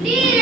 Please.